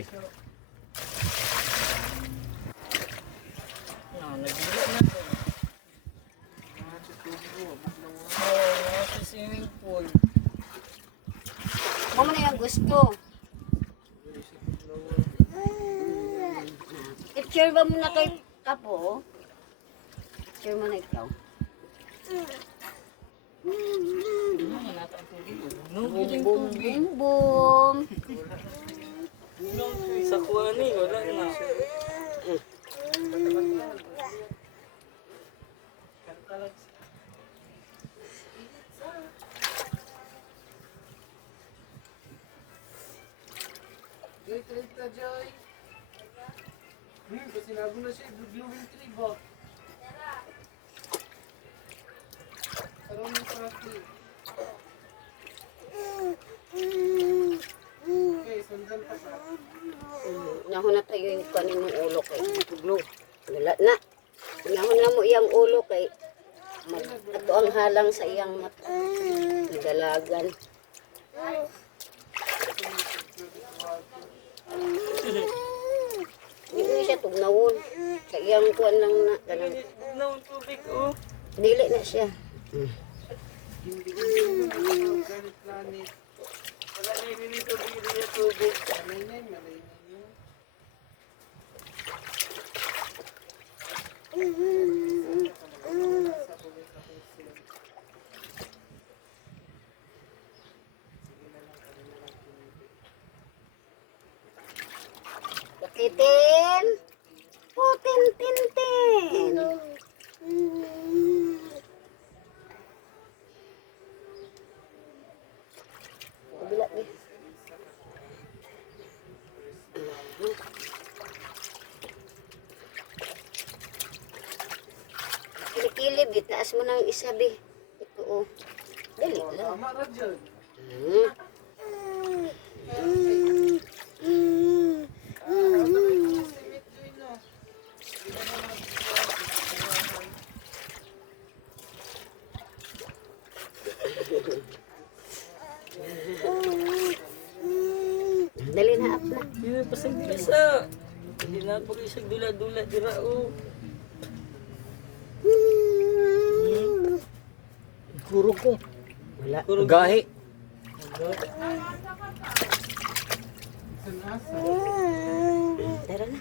Okay. Nagdula na to. Oo, sa swimming pool. Mama na yung gusto. Picture ba muna kay Kapo? Picture mo na ikaw. Boom, boom, boom, boom. Sa kuha ni, wala na. Joy, trenta, Joy. Kasi nago na siya, glowing tree ba? Sarong yung parati. Okay, sundan pa sa. Nahon na tayo yung kanin ng ulo kay Glo. Wala na. Nahon na mo iyang ulo kay ato ang halang sa iyang mata. Nagalagan. Hindi siya tugnawon. Sa iyang kuwan lang na. Ganun. Naon tubig, oh. Dili na siya. Hindi ko yung planet. Wala na yung nito bili tubig. Malay na yun. Putin! Putin, tintin! Kabila, be. Kilikilib, itaas mo ng isa, be. Ito, oh. Dali lang. Tama ra dyan. Dali na, up na. Hindi na pasang bisa. Hindi na po isang dula-dula dira, oh. Kurog ko. Wala. Gahi. Tara na.